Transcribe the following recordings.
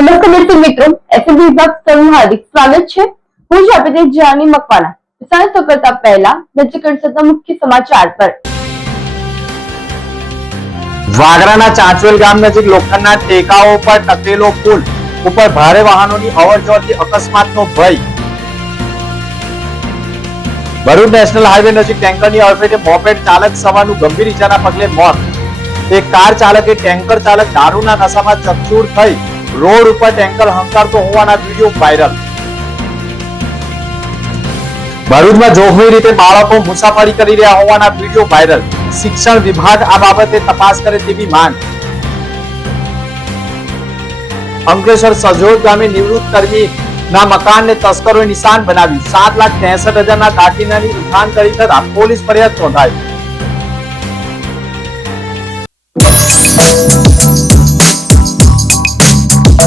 નમસ્કાર દર્શક મિત્રો એસએમબી વિભાગ સ્તરનું હાર્દિક સ્વાગત છે. હું છું આપણી જાની મકવાણા. વિસ્તાર કરતા પહેલા નજર કરતા મુખ્ય સમાચાર પર. વાગરાના ચાંચવેલ ગામ નજીક લોખંડના ટેકાઓ પર ટકેલો પુલ ઉપર ભારે વાહનોની અવરજવરથી અકસ્માતનો ભય. ભરૂચ નેશનલ હાઈવે નજીક ટેન્કરની અડફેટે મોપેડ ચાલક સવારનું ગંભીર ઈજાના પગલે મોત. એક કાર ચાલકે ટેન્કર ચાલક દારૂના નશામાં ચકચૂર થઈ રોડ ઉપર ટેન્કર હંકારતો હોવાના વીડિયો વાયરલ ભરૂચમાં જોખમી રીતે બાળકો મુસાફરી કરી રહ્યા હોવાના વીડિયો વાયરલ શિક્ષણ વિભાગ આ બાબતે તપાસ કરે તેવી માંગ. અંકલેશ્વર સજોદ ગામે નિવૃત્ત કર્મી ના મકાનને તસ્કરોએ નિશાન બનાવ્યું. સાત લાખ ત્રેસઠ હજારના દાગીનાની ઉઠાણ કરી થતા પોલીસ ફરિયાદ નોંધાઈ.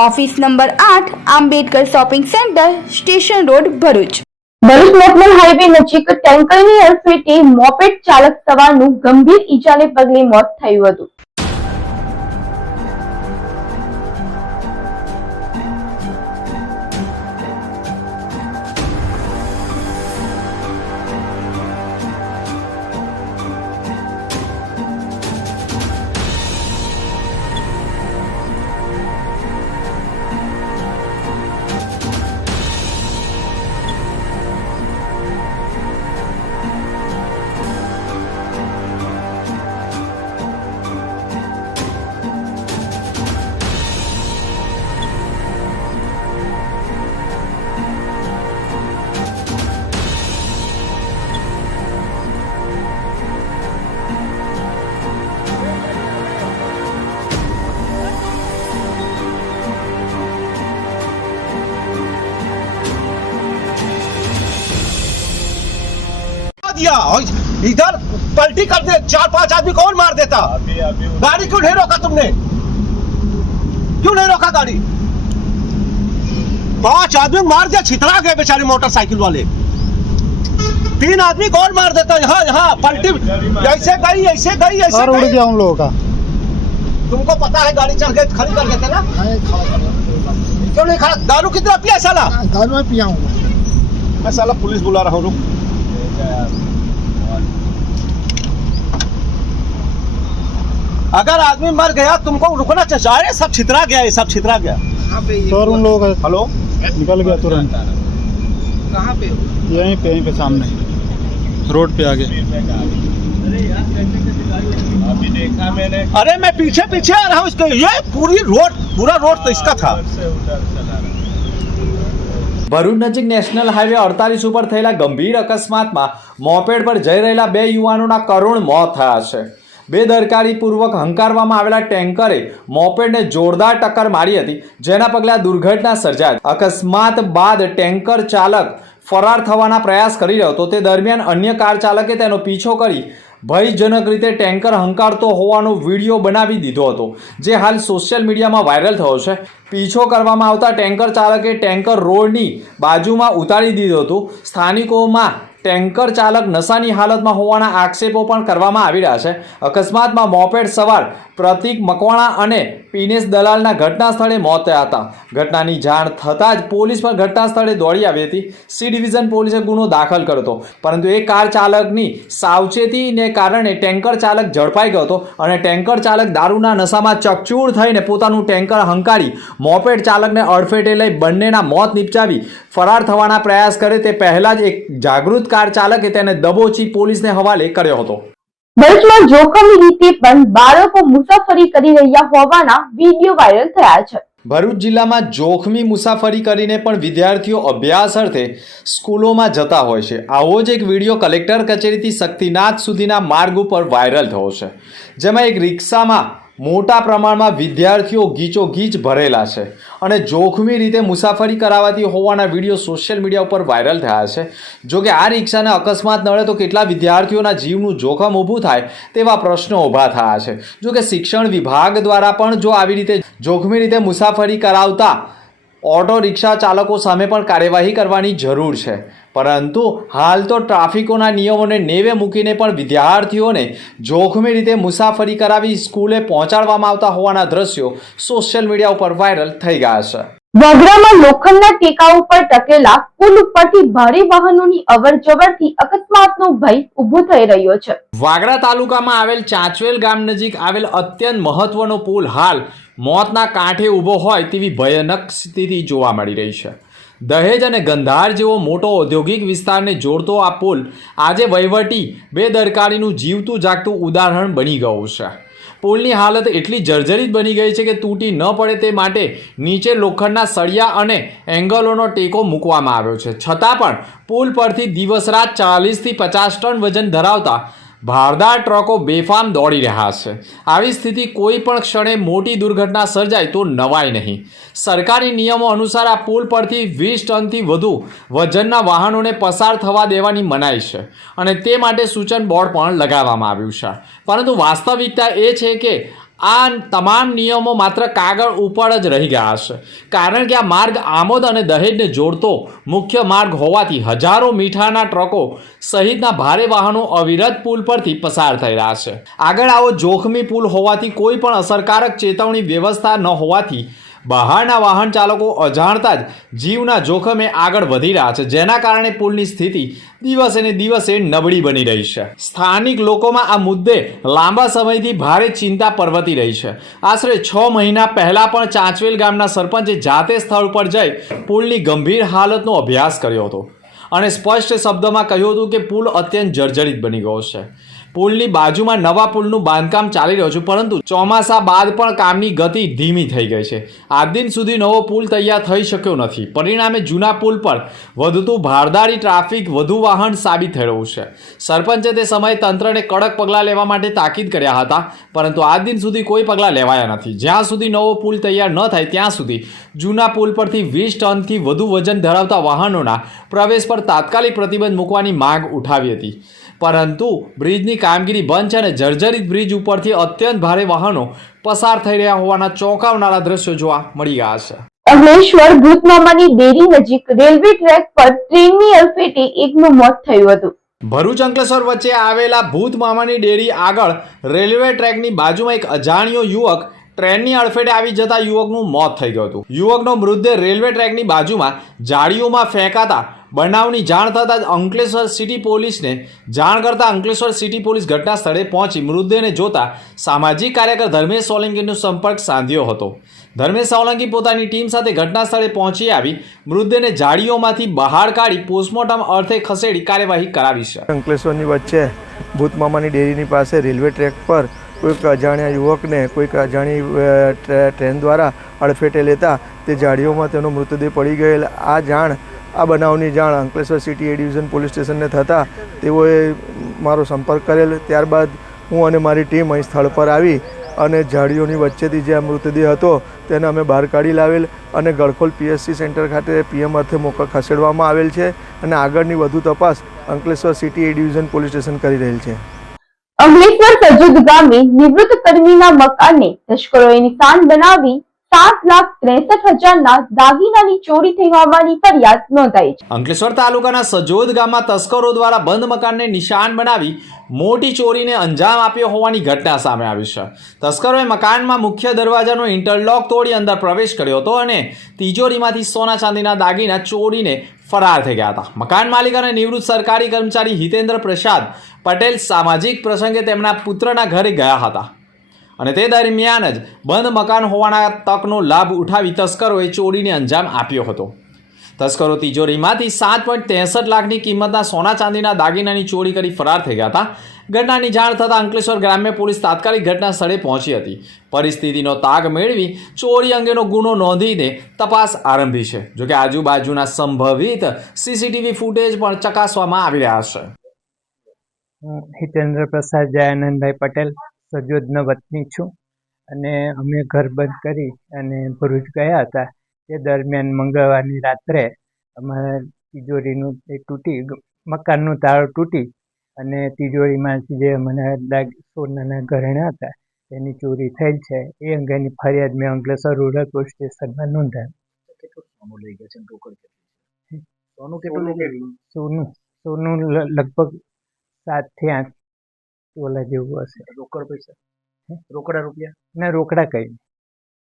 ઓફિસ નંબર આઠ, Ambedkar shopping centre, station road, Bharuch. Bharuch national highway નજીક ટેન્કરની અડફેટે મોપેડ ચાલક સવારનું ગંભીર ઈજાને પગલે મોત થયું હતું. और इधर पलटी कर दे चार पाँच आदमी को और मार देता। गाड़ी क्यों नहीं रोका तुमने? क्यों नहीं रोका गाड़ी? पाँच आदमी मार दिया छितरा गए बेचारे मोटरसाइकिल वाले। तीन आदमी को और मार देता यहाँ यहाँ पलटी ऐसे गई ऐसे गई ऐसे उड़ गया उन लोगों का। तुमको पता है गाड़ी चढ़ गई खड़ी कर देते ना? क्यों नहीं खड़ा? दारू कितना पिया साला? दारू में पिया हूँ। मैं साला पुलिस बुला रहा हूँ रुक। अगर आदमी मर गया तुमको रुकना चाहिए अरे सब छितरा गया ये सब छितरा गया सर उन लोगों का हेलो निकल गया तुरंत कहाँ पे यहीं पे यहीं पे सामने रोड पे आगे अरे मैं पीछे पीछे आ रहा हूँ इसके ये पूरी रोड पूरा रोड तो इसका था ભરૂચ નજીક નેશનલ હાઈવે અડતાલીસ ઉપર થયેલા ગંભીર અકસ્માતમાં મોપેડ પર જઈ રહેલા બે યુવાનોના કરુણ મોત થયા છે બેદરકારીપૂર્વક હંકારવામાં આવેલા ટેન્કરે મોપેડને જોરદાર ટક્કર મારી હતી, જેના પગલે આ દુર્ઘટના સર્જાઈ અકસ્માત બાદ ટેન્કર ચાલક ફરાર થવાના પ્રયાસ કરી રહ્યો હતો. તે દરમિયાન અન્ય કાર ચાલકે તેનો પીછો કરી ભયજનક રીતે ટેન્કર હંકારતો હોવાનો વીડિયો બનાવી દીધો હતો, જે હાલ સોશિયલ મીડિયામાં વાયરલ થયો છે. પીછો કરવામાં આવતા ટેન્કર ચાલકે ટેન્કર રોડની બાજુમાં ઉતારી દીધું હતું. સ્થાનિકોમાં ટેન્કર ચાલક નશાની હાલતમાં હોવાના આક્ષેપો પણ કરવામાં આવી રહ્યા છે. અકસ્માતમાં મોપેડ સવાર પ્રતિક મકવાણા અને પીનેશ દલાલના ઘટના સ્થળે મોત થયા હતા. ઘટનાની જાણ થતાં જ પોલીસ પણ ઘટના સ્થળે દોડી આવી હતી. સી ડિવિઝન પોલીસે ગુનો દાખલ કર્યો હતો. પરંતુ એ કાર ચાલકની સાવચેતીને કારણે ટેન્કર ચાલક ઝડપાઈ ગયો હતો અને ટેન્કર ચાલક દારૂના નશામાં ચકચૂર થઈને પોતાનું ટેન્કર હંકારી મોપેડ ચાલકને અડફેટે લઈ બંનેના મોત નિપજાવી ફરાર થવાના પ્રયાસ કરે તે પહેલાં જ એક જાગૃત કાર ચાલકે તેને દબોચી પોલીસને હવાલે કર્યો હતો. ભરૂચમાં જોખમી રીતે પણ બાળકો મુસાફરી કરી રહ્યા હોવાના વીડિયો વાયરલ થયા છે. ભરૂચ જિલ્લામાં જોખમી મુસાફરી કરીને પણ વિદ્યાર્થીઓ અભ્યાસ અર્થે સ્કૂલોમાં જતા હોય છે. આવો જ એક વીડિયો કલેક્ટર કચેરીથી શક્તિનાથ સુધીના માર્ગ ઉપર વાયરલ થયો છે. જેમાં એક રિક્ષામાં મોટા પ્રમાણમાં વિદ્યાર્થીઓ ગીચોગીચ ભરેલા છે અને જોખમી રીતે મુસાફરી કરાવાતી હોવાના વીડિયો સોશિયલ મીડિયા ઉપર વાયરલ થયા છે. જો કે આ રિક્ષાને અકસ્માત નડે તો કેટલા વિદ્યાર્થીઓના જીવનું જોખમ ઊભું થાય તેવા પ્રશ્નો ઊભા થયા છે. જો કે શિક્ષણ વિભાગ દ્વારા પણ જો આવી રીતે જોખમી રીતે મુસાફરી કરાવતા ઓટો રિક્ષા ચાલકો સામે પણ કાર્યવાહી કરવાની જરૂર છે. પરંતુ હાલ તો ટ્રાફિકોના નિયમોને નેવે મૂકીને પણ વિદ્યાર્થીઓને જોખમી રીતે મુસાફરી કરાવી સ્કૂલે પહોંચાડવામાં આવતા હોવાના દ્રશ્યો સોશિયલ મીડિયા ઉપર વાયરલ થઈ ગયા છે. વગરામાં લોખંડના ટેકા ઉપર ટકેલા પુલ ઉપરથી ભારે વાહનોની અવરજવરથી અકસ્માતનો ભય ઊભો થઈ રહ્યો છે. વાગરા તાલુકામાં આવેલ ચાંચવેલ ગામ નજીક આવેલ અત્યંત મહત્વનો પુલ હાલ મોતના કાંઠે ઊભો હોય તેવી ભયાનક સ્થિતિ જોવા મળી રહી છે. દહેજ અને ગંધાર જેવો મોટો ઔદ્યોગિક વિસ્તારને જોડતો આ પુલ આજે વહીવટી બેદરકારીનું જીવતું જાગતું ઉદાહરણ બની ગયું છે. પુલની હાલત એટલી જર્જરિત બની ગઈ છે કે તૂટી ન પડે તે માટે નીચે લોખંડના સળિયા અને એંગલોનો ટેકો મૂકવામાં આવ્યો છે. છતાં પણ પુલ પરથી દિવસ રાત ચાલીસથી પચાસ ટન વજન ધરાવતા ભારદાર ટ્રકો બેફામ દોડી રહ્યા છે. આવી સ્થિતિ કોઈ પણ ક્ષણે મોટી દુર્ઘટના સર્જાય તો નવાય નહીં. સરકારી નિયમો અનુસાર આ પુલ પરથી વીસ ટનથી વધુ વજનના વાહનોને પસાર થવા દેવાની મનાઈ છે અને તે માટે સૂચન બોર્ડ પણ લગાવવામાં આવ્યું છે. પરંતુ વાસ્તવિકતા એ છે કે આ તમામ નિયમો માત્ર કાગળ ઉપર જ રહી ગયા છે કારણ કે આ માર્ગ આમોદ અને દહેજને જોડતો મુખ્ય માર્ગ હોવાથી હજારો મીઠાના ટ્રકો સહિતના ભારે વાહનો અવિરત પુલ પરથી પસાર થઈ રહ્યા છે. આગળ આવો જોખમી પુલ હોવાથી કોઈ પણ અસરકારક ચેતવણી વ્યવસ્થા ન હોવાથી બહારના વાહન ચાલકો અજાણતા જ જીવના જોખમે આગળ વધી રહ્યા છે, જેના કારણે પુલની સ્થિતિ દિવસે ને દિવસે નબળી બની રહી છે. સ્થાનિક લોકોમાં આ મુદ્દે લાંબા સમયથી ભારે ચિંતા પરવતી રહી છે. આશરે છ મહિના પહેલાં પણ ચાંચવેલ ગામના સરપંચે જાતે સ્થળ પર જઈ પુલની ગંભીર હાલતનો અભ્યાસ કર્યો હતો અને સ્પષ્ટ શબ્દમાં કહ્યું હતું કે પુલ અત્યંત જર્જરિત બની ગયો છે. પુલની બાજુમાં નવા પુલનું બાંધકામ ચાલી રહ્યું છે, પરંતુ ચોમાસા બાદ પણ કામની ગતિ ધીમી થઈ ગઈ છે. આજ દિન સુધી નવો પુલ તૈયાર થઈ શક્યો નથી. પરિણામે જૂના પુલ પર વધતું ભારદારી ટ્રાફિક વધુ વાહન સાબિત થઈ રહ્યું છે. સરપંચે તે સમયે તંત્રને કડક પગલાં લેવા માટે તાકીદ કર્યા હતા, પરંતુ આજ દિન સુધી કોઈ પગલાં લેવાયા નથી. જ્યાં સુધી નવો પુલ તૈયાર ન થાય, ત્યાં સુધી જૂના પુલ પરથી વીસ ટનથી વધુ વજન ધરાવતા વાહનોના પ્રવેશ પર તાત્કાલિક પ્રતિબંધ મૂકવાની માંગ ઉઠાવી હતી. પરંતુ બ્રિજની કામગીરી બંધ છે અને જર્જરિત બ્રિજ ઉપરથી અત્યંત ભારે વાહનો પસાર થઈ રહ્યા હોવાના ચોંકાવનારા દ્રશ્યો જોવા મળી ગયા છે. અંકલેશ્વર ભૂતમામાની ડેરી નજીક રેલવે ટ્રેક પર ટ્રેનની અડફેટે એકનું મોત થયું હતું. ભરૂચ અંકલેશ્વર વચ્ચે આવેલા ભૂત મામાની ડેરી આગળ રેલવે ટ્રેકની બાજુમાં એક અજાણ્યો યુવક ટ્રેનની અડફેટે આવી જતા યુવકનું મોત થઈ ગયું હતું. યુવકનો મૃતદેહ રેલવે ટ્રેકની બાજુમાં જાળીઓમાં ફેંકાતા બનાવની જાણ થતાં જ અંકલેશ્વર સિટી પોલીસને જાણ કરતાં અંકલેશ્વર સિટી પોલીસ ઘટના સ્થળે પહોંચી મૃતદેહને જોતા સામાજિક કાર્યકર ધર્મેશ સોલંકીનો સંપર્ક સાધ્યો હતો. ધર્મેશ સોલંકી પોતાની ટીમ સાથે ઘટના સ્થળે પહોંચી આવી મૃતદેહને જાળીઓમાંથી બહાર કાઢી પોસ્ટમોર્ટમ અર્થે ખસેડી કાર્યવાહી કરાવી છે. અંકલેશ્વરની વચ્ચે ભૂતમામાની ડેરીની પાસે રેલવે ટ્રેક પર કોઈક અજાણ્યા યુવકને કોઈક અજાણી ટ્રેન દ્વારા અડફેટે લેતા તે ઝાડીઓમાં તેનો મૃતદેહ પડી ગયેલ. આ જાણ, આ બનાવની જાણ Ankleshwar city A division police સ્ટેશનને થતાં તેઓએ મારો સંપર્ક કરેલ. ત્યારબાદ હું અને મારી ટીમ અહીં સ્થળ પર આવી અને ઝાડીઓની વચ્ચેથી જે આ મૃતદેહ હતો તેને અમે બહાર કાઢી લાવેલ અને ગળખોલ પીએસસી સેન્ટર ખાતે પીએમ અર્થે મોક ખસેડવામાં આવેલ છે અને આગળની વધુ તપાસ Ankleshwar city A division police station કરી રહેલ છે. અંકલેશ્વર સજુદ ગામે નિવૃત્ત કર્મીના મકાનને તસ્કરોએ નિશાન બનાવી સાત લાખ ત્રેસઠ હજારના દાગીનાની ચોરી થઈ હોવાની ફરિયાદ નોંધાઈ છે. અંકલેશ્વર તાલુકાના સજોદ ગામમાં તસ્કરો દ્વારા બંધ મકાનને નિશાન બનાવી મોટી ચોરીને અંજામ આપ્યો હોવાની ઘટના સામે આવી છે. તસ્કરોએ મકાનમાં મુખ્ય દરવાજાનો ઇન્ટરલોક તોડી અંદર પ્રવેશ કર્યો હતો અને તિજોરીમાંથી સોના ચાંદીના દાગીના ચોરીને ફરાર થઈ ગયા હતા. મકાન માલિક અને નિવૃત્ત સરકારી કર્મચારી હિતેન્દ્ર પ્રસાદ પટેલ સામાજિક પ્રસંગે તેમના પુત્રના ઘરે ગયા હતા. અને તે દરમિયાન જ બંધ મકાન હોવાના તકનો લાભ ઉઠાવી તસ્કરોએ ચોરીને અંજામ આપ્યો હતો. તસ્કરો તિજોરીમાંથી સાત પોઈન્ટ ત્રેસઠ લાખની કિંમતના સોના ચાંદીના દાગીનાની ચોરી કરી ફરાર થઈ ગયા હતા. ઘટનાની જાણ થતાં અંકલેશ્વર ગ્રામ્ય પોલીસ તાત્કાલિક ઘટના સ્થળે પહોંચી હતી. પરિસ્થિતિનો તાગ મેળવી ચોરી અંગેનો ગુનો નોંધીને તપાસ આરંભી છે. જોકે આજુબાજુના સંભવિત સીસીટીવી ફૂટેજ પણ ચકાસવામાં આવી રહ્યા છે. હિતેન્દ્ર પ્રસાદ જયાનંદભાઈ પટેલ. સજોદનો વતની છું. અને અમે ઘર બંધ કરી અને ભરૂચ ગયા હતા. તે દરમિયાન મંગળવારની રાત્રે અમારા તિજોરીનું એ તૂટી મકાનનું તાળું તૂટી અને તિજોરીમાંથી જે મને દાગ સોનાના ઘરેણાં હતા તેની ચોરી થયેલ છે. એ અંગેની ફરિયાદ મેં અંકલેશ્વર રૂરલ પોલીસ સ્ટેશનમાં નોંધાવી. સોનું સોનું લગભગ સાતથી આઠ તોલા જેવું હશે. રોકડ પૈસા. રોકડા રૂપિયા? ના રોકડા કઈ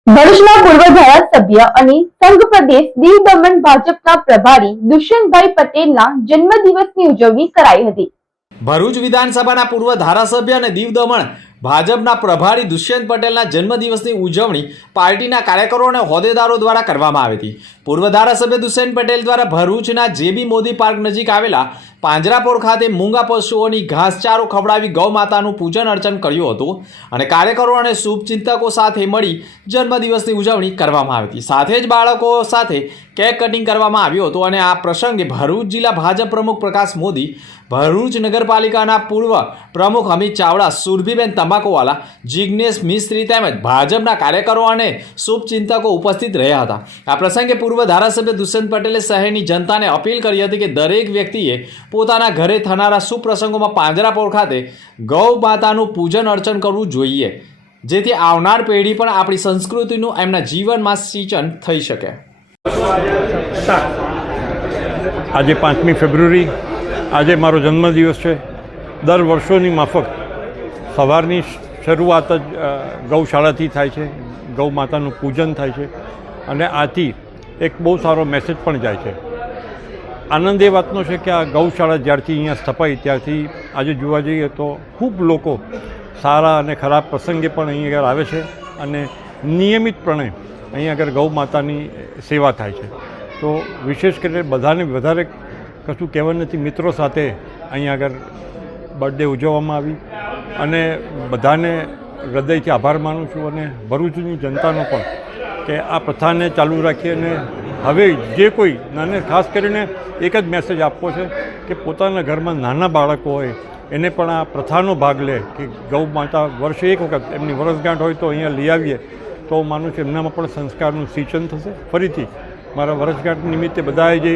ભરૂચના પૂર્વ ધારાસભ્ય અને સંઘ પ્રદેશ દીવ દમણ ભાજપના પ્રભારી દુષ્યંતભાઈ પટેલના જન્મદિવસની ઉજવણી કરાઈ હતી. ભરૂચ વિધાનસભાના પૂર્વ ધારાસભ્ય અને દીવ દમણ ભાજપના પ્રભારી દુષ્યંત પટેલના જન્મદિવસની ઉજવણી પાર્ટીના કાર્યકરો અને હોદ્દેદારો દ્વારા કરવામાં આવી હતી. પૂર્વ ધારાસભ્ય દુષ્યંત પટેલ દ્વારા ભરૂચના જેબી મોદી પાર્ક નજીક આવેલા પાંજરાપોર ખાતે મૂંગા પશુઓની ઘાસચારો ખવડાવી ગૌ માતાનું પૂજન અર્ચન કર્યું હતું અને કાર્યકરો અને શુભચિંતકો સાથે મળી જન્મદિવસની ઉજવણી કરવામાં આવી હતી. સાથે જ બાળકો સાથે કેક કટિંગ કરવામાં આવ્યું હતું અને આ પ્રસંગે ભરૂચ જિલ્લા ભાજપ પ્રમુખ પ્રકાશ મોદી, ભરૂચ નગરપાલિકાના પૂર્વ પ્રમુખ અમિત ચાવડા, સુરભીબેન તમાકુવાલા જિજ્ઞેશ મિસ્ત્રી તેમજ ભાજપના કાર્યકરો અને શુભચિંતકો ઉપસ્થિત રહ્યા હતા. આ પ્રસંગે પૂર્વ ધારાસભ્ય દુષ્યંત પટેલે શહેરની જનતાને અપીલ કરી હતી કે દરેક વ્યક્તિએ પોતાના ઘરે થનારા સુપ્રસંગોમાં પાંજરાપોળ ખાતે ગૌ માતાનું પૂજન અર્ચન કરવું જોઈએ, જેથી આવનાર પેઢી પણ આપણી સંસ્કૃતિનું એમના જીવનમાં સિંચન થઈ શકે. આજે પાંચમી ફેબ્રુઆરી. આજે મારો જન્મદિવસ છે. દર વર્ષોની માફક સવારની શરૂઆત જ ગૌશાળાથી થાય છે. ગૌ માતાનું પૂજન થાય છે. અને આથી એક બહુ સારો મેસેજ પણ જાય છે. આનંદ એ વાતનો છે કે આ ગૌશાળા જ્યારથી અહીંયા સ્થપાઈ ત્યારથી આજે જોવા જઈએ તો ખૂબ લોકો સારા અને ખરાબ પ્રસંગે પણ અહીં આગળ આવે છે. અને નિયમિતપણે અહીં આગળ ગૌ માતાની સેવા થાય છે. તો વિશેષ કરીને બધાને વધારે કશું કહેવાનું નથી, મિત્રો સાથે અહીં આગળ બર્થડે ઉજવવામાં આવી. અને બધાને હૃદયથી આભાર માનું છું અને ભરૂચની જનતાનો પણ કે આ પ્રથાને ચાલુ રાખી અને હવે જે કોઈ, નાને ખાસ કરીને એક જ મેસેજ આપવો છે કે પોતાના ઘરમાં નાના બાળકો હોય, એને પણ આ પ્રથાનો ભાગ લે કે ગૌ માતા વર્ષે એક વખત એમની વરસગાંઠ હોય તો અહીંયા લઈ આવીએ. તો માનું છું એમનામાં પણ સંસ્કારનું સિંચન થશે. ફરીથી મારા વર્ષગાંઠ નિમિત્તે બધાએ જે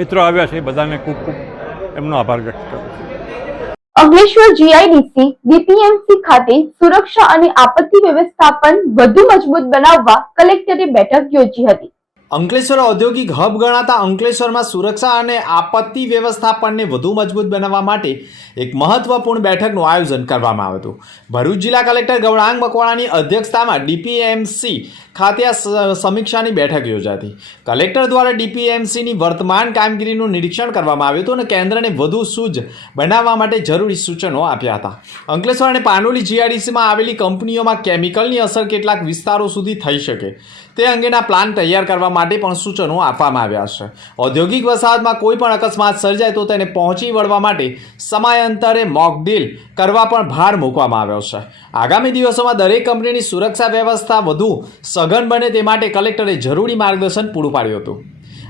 મિત્રો આવ્યા છે એ બધાને ખૂબ ખૂબ એમનો આભાર વ્યક્ત કરું છું. અંકલેશ્વર જીઆઈડીસી, ડીપીએમસી ખાતે સુરક્ષા અને આપત્તિ વ્યવસ્થાપન વધુ મજબૂત બનાવવા કલેક્ટરે બેઠક યોજી હતી. અંકલેશ્વર ઔદ્યોગિક હબ ગણાતા અંકલેશ્વરમાં સુરક્ષા અને આપત્તિ વ્યવસ્થાપનને વધુ મજબૂત બનાવવા માટે એક મહત્વપૂર્ણ બેઠકનું આયોજન કરવામાં આવ્યું હતું. ભરૂચ જિલ્લા કલેક્ટર ગૌરાંગ મકવાણાની અધ્યક્ષતામાં ડીપીએમસી ખાતે આ સમીક્ષાની બેઠક યોજાતી. કલેક્ટર દ્વારા ડીપીએમસીની વર્તમાન કામગીરીનું નિરીક્ષણ કરવામાં આવ્યું હતું અને કેન્દ્રને વધુ સૂઝ બનાવવા માટે જરૂરી સૂચનો આપ્યા હતા. અંકલેશ્વર અને પાનોલી જીઆરડીસીમાં આવેલી કંપનીઓમાં કેમિકલની અસર કેટલાક વિસ્તારો સુધી થઈ શકે. તે અંગેના પ્લાન તૈયાર કરવા માટે પણ સૂચનો આપવામાં આવ્યા છે. ઔદ્યોગિક વસાહતમાં કોઈ પણ અકસ્માત સર્જાય તો તેને પહોંચી વળવા માટે સમયાંતરે મોકડીલ કરવા પણ ભાર મૂકવામાં આવ્યો છે. આગામી દિવસોમાં દરેક કંપનીની સુરક્ષા વ્યવસ્થા વધુ સઘન બને તે માટે કલેક્ટરે જરૂરી માર્ગદર્શન પૂરું પાડ્યું હતું.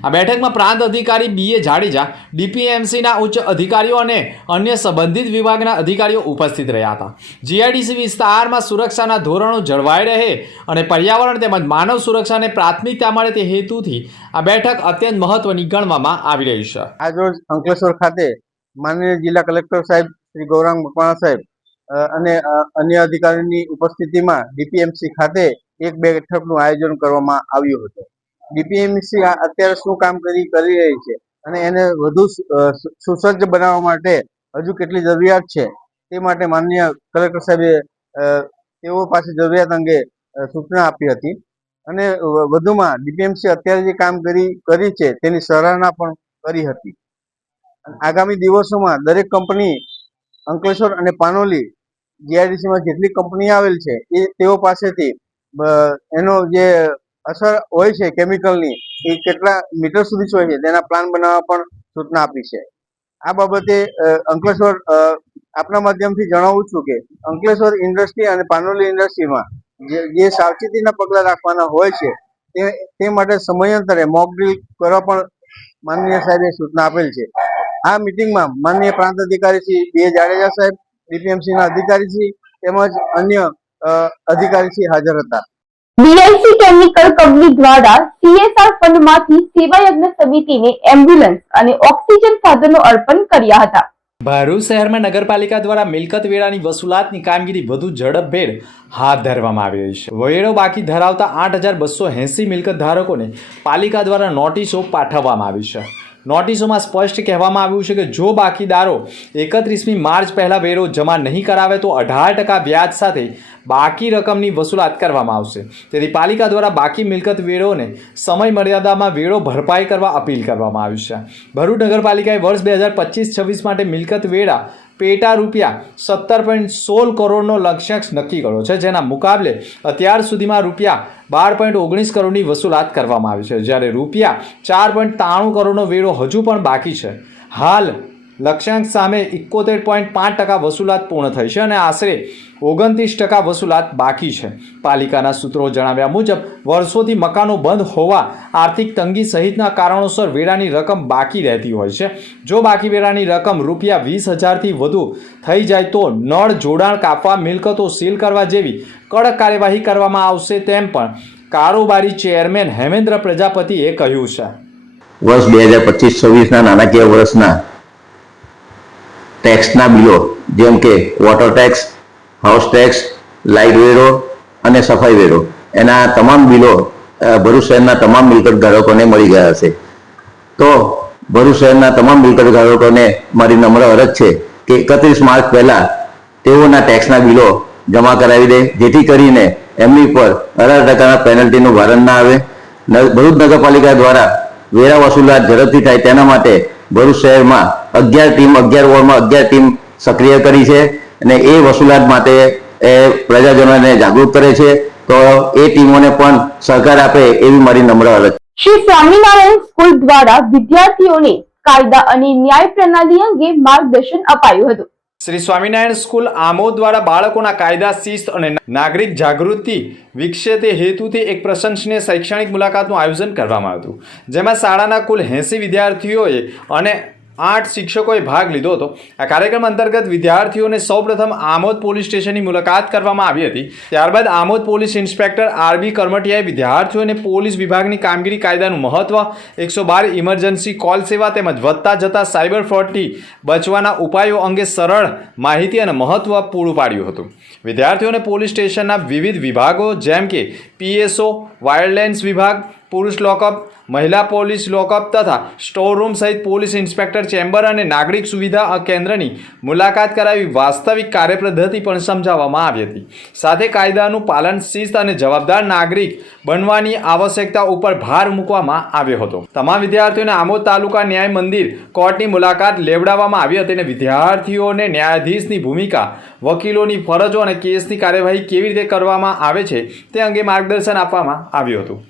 આ બેઠકમાં પ્રાંત અધિકારી બી એ જાડેજા, ડીપીએમસીના ઉચ્ચ અધિકારીઓ અને અન્ય સંબંધિત વિભાગના અધિકારીઓ ઉપસ્થિત રહ્યા હતા. જીઆઈડીસી વિસ્તારમાં સુરક્ષાના ધોરણો જળવાઈ રહે અને પર્યાવરણ તેમજ માનવ સુરક્ષાને પ્રાથમિકતા મળે તે હેતુથી આ બેઠક અત્યંત મહત્વની ગણવામાં આવી રહી છે. આજરોજ અંકલેશ્વર ખાતે માનનીય જિલ્લા કલેક્ટર સાહેબ શ્રી ગૌરાંગ મકવાણા સાહેબ અને અન્ય અધિકારીની ઉપસ્થિતિમાં ડીપીએમસી ખાતે એક બેઠકનું આયોજન કરવામાં આવ્યું હતું. ડીપીએમસી અત્યારે શું કામ કરી કરી રહી છે અને એને વધુ સુસજ્જ બનાવવા માટે હજુ કેટલી જરૂરિયાત છે તે માટે માનનીય કલેક્ટર સાહેબે તેઓ પાસે જરૂરિયાત અંગે સૂચના આપી હતી. અને વધુમાં ડીપીએમસી અત્યારે જે કામ કરી કરી છે તેની સરાહના પણ કરી હતી. આગામી દિવસોમાં દરેક કંપની, અંકલેશ્વર અને પાનોલી જીઆઈડીસીમાં જેટલી કંપની આવેલ છે એ તેઓ પાસેથી એનો જે અસર હોય છે કેમિકલની, એ કેટલા મીટર સુધી હોય છે, તેના પ્લાન બનાવવા પણ સૂચના આપી છે. આ બાબતે અંકલેશ્વર આપના માધ્યમથી જણાવું છું કે, અંકલેશ્વર ઇન્ડસ્ટ્રી અને પાનોલી ઇન્ડસ્ટ્રીમાં જે સાવચેતીના પગલાં રાખવાના હોય છે, તે તે માટે સમયાંતરે મોક ડ્રીલ કરવા પણ માનનીય સાહેબે સૂચના આપેલ છે. આ મિટિંગમાં માનનીય પ્રાંત અધિકારી શ્રી બી જાડેજા સાહેબ ડીપીએમસી ના અધિકારી શ્રી તેમજ અન્ય અધિકારી શ્રી હાજર હતા. બીઆઈસી કેમિકલ કંપની દ્વારા સીએસઆર ફંડમાંથી સેવા યજ્ઞ સમિતિને એમ્બ્યુલન્સ અને ઓક્સિજન સાધનો અર્પણ કર્યા હતા. ભરૂચ શહેરમાં નગરપાલિકા દ્વારા મિલકત વેરાની વસૂલાતની કામગીરી વધુ ઝડપભેર હાથ ધરવામાં આવી રહી છે. વેરો બાકી ધરાવતા આઠ હજાર બસો એંસી મિલકત ધારકોને પાલિકા દ્વારા નોટિસો પાઠવવામાં આવી છે. નોટિસોમાં સ્પષ્ટ કહેવામાં આવ્યું છે કે જો બાકીદારો એકત્રીસમી માર્ચ પહેલાં વેરો જમા નહીં કરાવે તો અઢાર ટકા વ્યાજ સાથે બાકી રકમની વસૂલાત કરવામાં આવશે. તેથી પાલિકા દ્વારા બાકી મિલકત વેરોને સમય મર્યાદામાં વેરો ભરપાઈ કરવા અપીલ કરવામાં આવી છે. ભરૂચ નગરપાલિકાએ વર્ષ બે હજાર પચીસ છવ્વીસ માટે મિલકત વેરા પેટા રૂપિયા સત્તર પોઈન્ટ સોળ કરોડનો લક્ષ્યાંક નક્કી કર્યો છે. જેના મુકાબલે અત્યાર સુધીમાં રૂપિયા બાર પોઈન્ટ ઓગણીસ કરોડની વસૂલાત કરવામાં આવી છે. જ્યારે રૂપિયા ચાર પોઈન્ટ ત્રાણું કરોડનો વેરો હજુ પણ બાકી છે. હાલ લક્ષ્યાંક સામે ઇકોતેર પોઈન્ટ પાંચ ટકા વસૂલાત પૂર્ણ થઈ છે અને આશરે ઓગણત્રીસ ટકા વસૂલાત બાકી છે. પાલિકાના સૂત્રો જણાવ્યા મુજબ, વર્ષોથી મકાનો બંધ હોવા, આર્થિક તંગી સહિતના કારણોસર વેરાની રકમ બાકી રહેતી હોય છે. જો બાકી વેરાની રકમ રૂપિયા વીસ હજારથી વધુ થઈ જાય તો નળ જોડાણ કાપવા, મિલકતો સીલ કરવા જેવી કડક કાર્યવાહી કરવામાં આવશે તેમ પણ કારોબારી ચેરમેન હેમેન્દ્ર પ્રજાપતિએ કહ્યું છે. વર્ષ બે હજાર પચીસ છવ્વીસના નાણાકીય વર્ષના ટેક્સના બિલો જેમ કે water tax house tax light વેરો અને સફાઈ વેરો. એના તમામ બિલો ભરૂચ શહેરના તમામ મિલકત ધારકોને મળી ગયા છે તો ભરૂચ શહેરના તમામ મિલકત ધારકોને મારી નમ્ર અરજ છે કે એકત્રીસ માર્ચ પહેલા તેઓના ટેક્સના બિલો જમા કરાવી દે, જેથી કરીને એમની પર અઢાર ટકાના પેનલ્ટીનું ભારણ ના આવે. ભરૂચ નગરપાલિકા દ્વારા વેરા વસૂલાત ઝડપથી થાય તેના માટે ભરૂચ શહેરમાં અગિયાર ટીમ, અગિયાર વોર્ડમાં અગિયાર ટીમ સક્રિય કરી છે અને એ વસૂલાત માટે એ પ્રજાજનોને જાગૃત કરે છે. તો એ ટીમોને પણ સહકાર આપે એવી મારી નમ્ર અરજ શ્રી સ્વામિનારાયણ સ્કૂલ દ્વારા વિદ્યાર્થીઓને કાયદા અને ન્યાય પ્રણાલી અંગે માર્ગદર્શન અપાયું હતું. શ્રી સ્વામિનારાયણ સ્કૂલ આમોદ દ્વારા બાળકોના કાયદા, શિસ્ત અને નાગરિક જાગૃતિ વિકસે તે હેતુથી એક પ્રશંસનીય શૈક્ષણિક મુલાકાતનું આયોજન કરવામાં આવ્યું જેમાં શાળાના કુલ એંસી વિદ્યાર્થીઓએ અને આઠ શિક્ષકોએ ભાગ લીધો હતો. આ કાર્યક્રમ અંતર્ગત વિદ્યાર્થીઓને સૌપ્રથમ આમોદ પોલીસ સ્ટેશનની મુલાકાત કરવામાં આવી હતી. ત્યારબાદ આમોદ પોલીસ ઇન્સ્પેક્ટર આરબી કરમટિયાએ વિદ્યાર્થીઓને પોલીસ વિભાગની કામગીરી કાયદાનું મહત્વ, એકસો બાર ઇમરજન્સી કોલ સેવા તેમજ વધતા જતા સાયબર ફ્રોડથી બચવાના ઉપાયો અંગે સરળ માહિતી અને મહત્વ પૂરું પાડ્યું હતું. વિદ્યાર્થીઓને પોલીસ સ્ટેશનના વિવિધ વિભાગો જેમ કે પીએસઓ, વાયરલેન્સ વિભાગ પુરુષ લોકઅપ, મહિલા પોલીસ લોકઅપ તથા સ્ટોર રૂમ સહિત પોલીસ ઇન્સ્પેક્ટર ચેમ્બર અને નાગરિક સુવિધા કેન્દ્રની મુલાકાત કરાવી વાસ્તવિક કાર્યપદ્ધતિ પણ સમજાવવામાં આવી હતી. સાથે કાયદાનું પાલન શિસ્ત અને જવાબદાર નાગરિક બનવાની આવશ્યકતા ઉપર ભાર મૂકવામાં આવ્યો હતો. તમામ વિદ્યાર્થીઓને આમોદ તાલુકા ન્યાય મંદિર કોર્ટની મુલાકાત લેવડાવવામાં આવી હતી અને વિદ્યાર્થીઓને ન્યાયાધીશની ભૂમિકા, વકીલોની ફરજો અને કેસની કાર્યવાહી કેવી રીતે કરવામાં આવે છે તે અંગે માર્ગદર્શન આપવામાં આવ્યું હતું.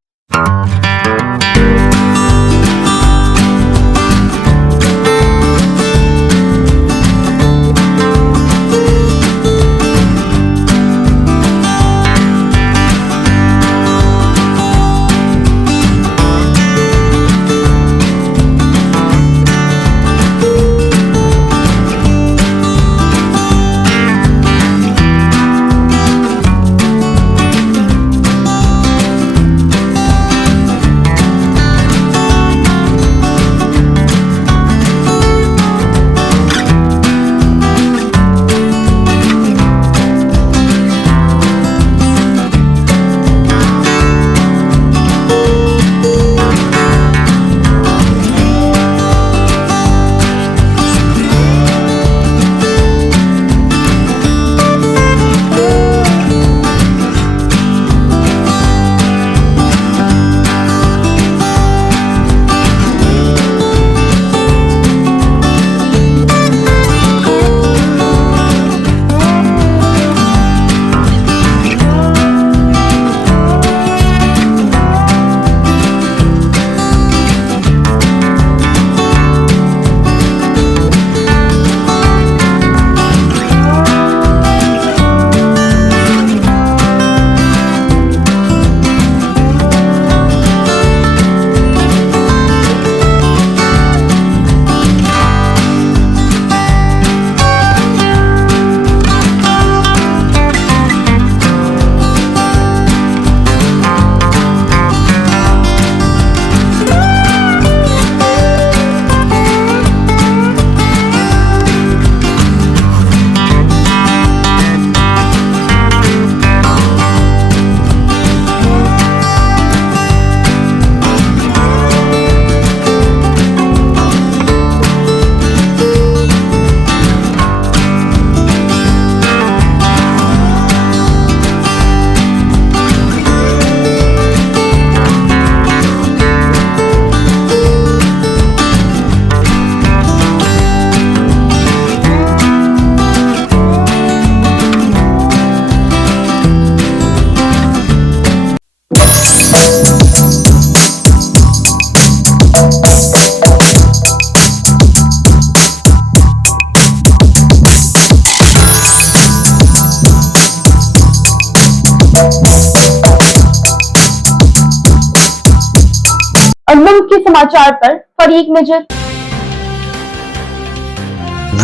સમાચાર પર ફરી એક નજર.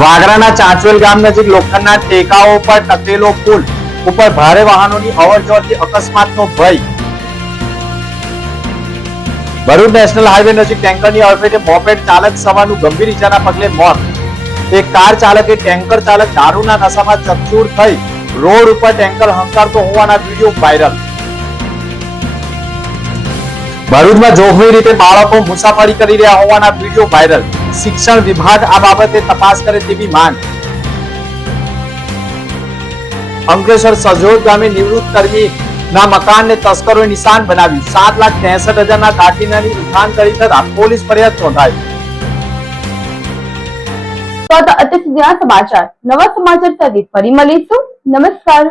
વાગરાના ચાંચવેલ ગામ નજીક લોખંડના ટેકાઓ પર ટકેલો પુલ ઉપર ભારે વાહનોની અવરજવરથી અકસ્માતનો ભય. ભરૂચ નેશનલ હાઈવે નજીક ટેન્કરની અડફેટે મોપેડ ચાલક સવારનું ગંભીર ઇજાના પગલે મોત. એક કાર ચાલકે ટેન્કર ચાલક દારૂના નશામાં ચકચૂર થઈ રોડ ઉપર ટેન્કર હંકારતો હોવાના વીડિયો વાયરલ. ભરૂચમાં જોખમી રીતે બાળકો મુસાફરી કરી રહ્યા હોવાના વીડિયો વાયરલ. શિક્ષણ વિભાગ આ બાબતે તપાસ કરે તેવી માંગ. અંકલેશ્વર સજોદ ગામે નિવૃત્ત કર્મી ના મકાનને તસ્કરોએ નિશાન બનાવ્યું. સાત લાખ ત્રેસઠ હજારના દાગીનાની ઉઠાણ કરી થતા પોલીસ ફરિયાદ નોંધાઈ. સમાચાર. નવા સમાચાર સાથે ફરી મળીશું. નમસ્કાર.